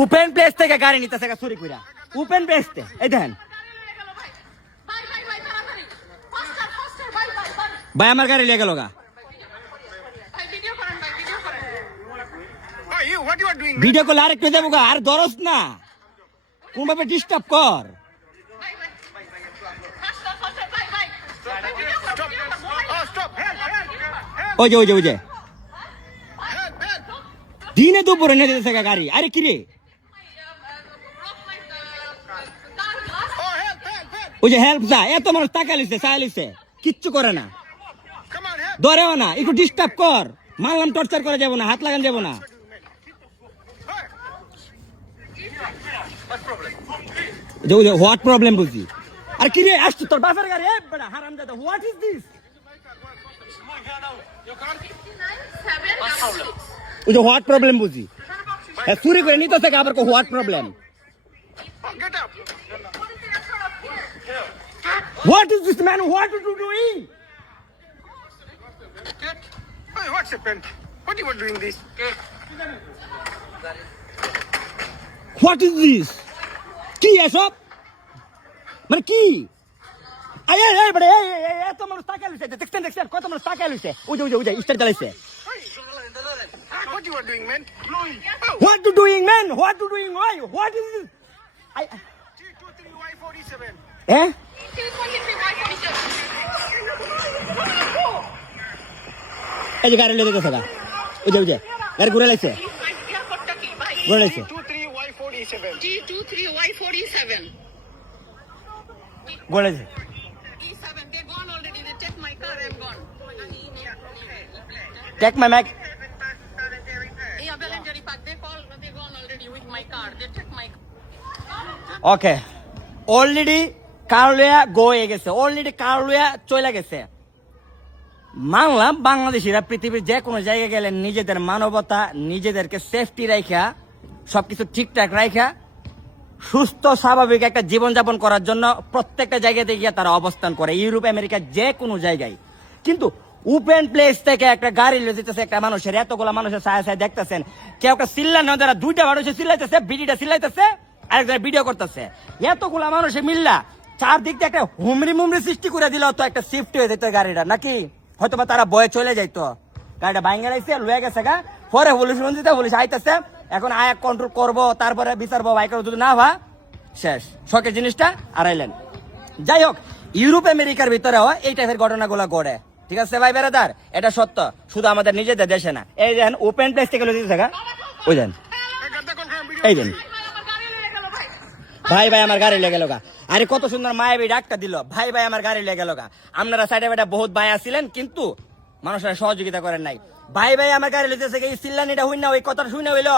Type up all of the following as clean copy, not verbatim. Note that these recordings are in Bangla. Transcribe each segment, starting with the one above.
ওপেন প্লেস থেকে গাড়ি নিতেছে চুরি কইরা ওপেন প্লেসতে এই দেখেন ভাই আমার গাড়ি লেগে গেল গা ভিডিও কল আরেকটু দেবো গা আর দরস না কোনভাবে ডিস্টার্ব কর ওই যে ওই যে ওই যে দিনে দুপুরে নিয়ে যেতেছে গাড়ি আরে কিরে ওই যে হেল্প যা এত মানুষ টাকা লিছে চা লিছে কিচ্ছু করে না ধরেও না একটু ডিস্টার্ব কর মানলাম টর্চার করা যাবো না হাত লাগান যাবো না হোয়াট প্রবলেম বুঝি আর কিরে আসছো তোর বাসার গাড়ি হারাম দাদা হোয়াট ইজ দিস ওই যে হোয়াট প্রবলেম বুঝি চুরি করে নিতে থেকে আবার what problem What is this man? What are you doing? Hey, what's happened? What you were doing this? What is this? কি এসব মানে কি আয় আয় আয় বড় এই এত মানুষ টাকা লইছে দেখছেন দেখছেন কত মানুষ টাকা লইছে ওই যে স্টার চালাইছে What you were doing, man? What you doing man? What you doing? Why? What is this? T23Y47. Eh? এই যে গাড়ি লেগে গেছে গা ওই যে গাড়ি ঘুরে লাইছে ঘুরে লাইছে T23Y47. ঘুরে লাইছে E7, they're gone already. They take my car, I'm gone. Take my Mac Yeah, Bellenjari Park. They're gone already with my car. They took my car. ওকে অলরেডি কারলুয়া গয়ে গেছে অলরেডি কারলুয়া চলে গেছে মানলাম বাংলাদেশিরা পৃথিবীর যে কোনো জায়গায় গেলে নিজেদের মানবতা নিজেদেরকে সেফটি রাখা সবকিছু ঠিকঠাক রাখা সুস্থ স্বাভাবিক একটা জীবনযাপন করার জন্য প্রত্যেকটা জায়গাতে গিয়ে তারা অবস্থান করে ইউরোপ আমেরিকা যে কোনো জায়গায় কিন্তু ওপেন প্লেস থেকে একটা গাড়ি লয়ে যেতেছে একটা মানুষের এতগুলা মানুষের ছায়া ছায়া দেখতেছেন কেউ একটা চিল্লানো যারা দুইটা মানুষের চিল্লাইতেছে বিডিটা চিল্লাইতেছে আরেকজন ভিডিও করতেছে এতগুলা মানুষে মিল্লা চারদিক দিয়ে একটা হুমরি মুমরি সৃষ্টি করে দিল তো একটা শিফট হয়ে যেত গাড়িটা নাকি হয়তো বা তারা বয়ে চলে যাইতো গাড়িটা ভাঙে লাইছে লয়ে গেছে গা পরে পুলিশ আইতেছে এখন আয়া কন্ট্রোল করবো তারপরে বিচারবো বাইকের যদি না হওয়া শেষ শখের জিনিসটা আড়াইলেন যাই হোক ইউরোপ আমেরিকার ভিতরেও এই টাইপের ঘটনাগুলো ঘটে ঠিক আছে ভাই বেড়াদার এটা সত্য শুধু আমাদের নিজেদের দেশে না এই দেন ওপেন প্লেস থেকে লয়ে গেছে গা ওই দেন এই দেন ভাই আমার গাড়ি লেগে গেল গা আরে কত সুন্দর মায়াবী ডাকটা দিল ভাই আমার গাড়ি লেগে গেল গা আপনারা সাইডে বেটা বহুত ভাই আসছিলেন কিন্তু মানুষেরা সহযোগিতা করেন নাই ভাই আমার গাড়ি লেগেছে এই চিল্লানিটা হই না ওই কথাটা শুনে হইলো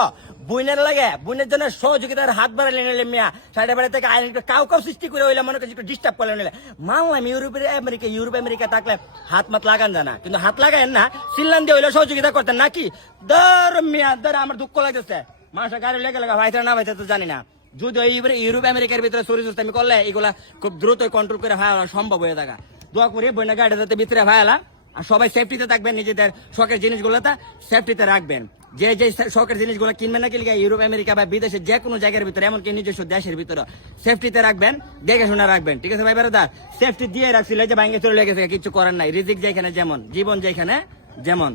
বুইনের লাগে বুইনের জন্য সহযোগিতার হাত বাড়াইলে নিলে মিয়া সাইডে বেড়া থেকে কাউ সৃষ্টি করে হইলে মনে করছি একটু ডিস্টার্ব করলে নিলে মানলাম ইউরোপ আমেরিকা থাকলে হাত মাত লাগান জানা কিন্তু হাত লাগায়েন না চিল্লান দিয়ে হইলে সহযোগিতা করতেন নাকি ধর মিয়া ধর আমার দুঃখ লাগতেছে মানুষের গাড়ি লেগে লাগা ভাইতে না ভাইতে তো জানি না যদি ইউরোপ আমেরিকার ভিতরে চুরি চুস্তামি করলে এগুলা খুব দ্রুত কন্ট্রোল করে ভাইলা সম্ভব হয়ে থাকা দোয়া করি বইনা গাড়ি যাতে ভিতরে ভাইলা আর সবাই সেফটিতে থাকবেন নিজেদের শখের জিনিসগুলোতে সেফটিতে রাখবেন যে শখের জিনিসগুলো কিনবেন না কিনলে ইউরোপ আমেরিকা বা বিদেশের যে কোনো জায়গার ভিতরে এমনকি নিজস্ব দেশের ভিতরে সেফটিতে রাখবেন দেখে শুনে রাখবেন ঠিক আছে ভাই বেড়াদার সেফটি দিয়ে রাখছিল যে ভাঙ্গে চলে গেছে কিছু করার নাই রিজিক যেখানে যেমন জীবন যেখানে যেমন